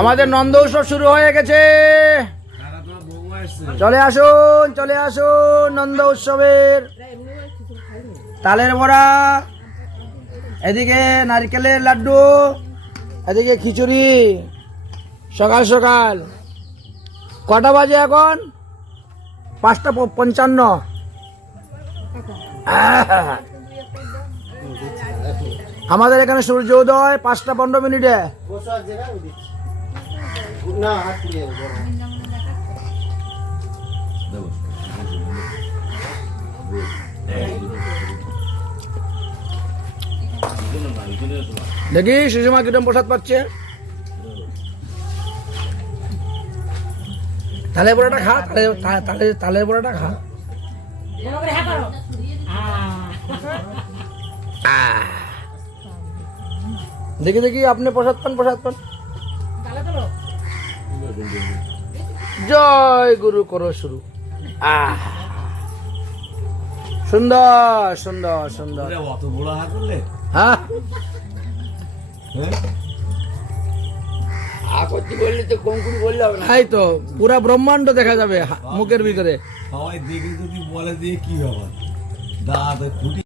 আমাদের নন্দ উৎসব শুরু হয়ে গেছে। চলে আসুন চলে আসুন নন্দ উৎসবের। তালের বড়া, এদিকে নারকেলের লাড্ডু, এদিকে খিচুড়ি। সকাল সকাল। কটা বাজে এখন? পাঁচটা পঞ্চান্ন। আমাদের এখানে সূর্য উদয় পাঁচটা পনেরো মিনিটে। দেখি, সুষমা কিরম প্রসাদ পাচ্ছে। তালের বড়াটা খা তালে তালে তালের বড়াটা খা। দেখি দেখি, আপনি প্রসাদ পান প্রসাদ পান। জয় গুরু করো শুরু। আহ। সুন্দর সুন্দর সুন্দর। অত বড় হাত করলে? হ্যাঁ? হ্যাঁ? তো পুরা ব্রহ্মাণ্ড দেখা যাবে মুখের ভিতরে। সবাই দেখে যদি বলে দিয়ে কি ব্যাপার? দাঁত ফুটি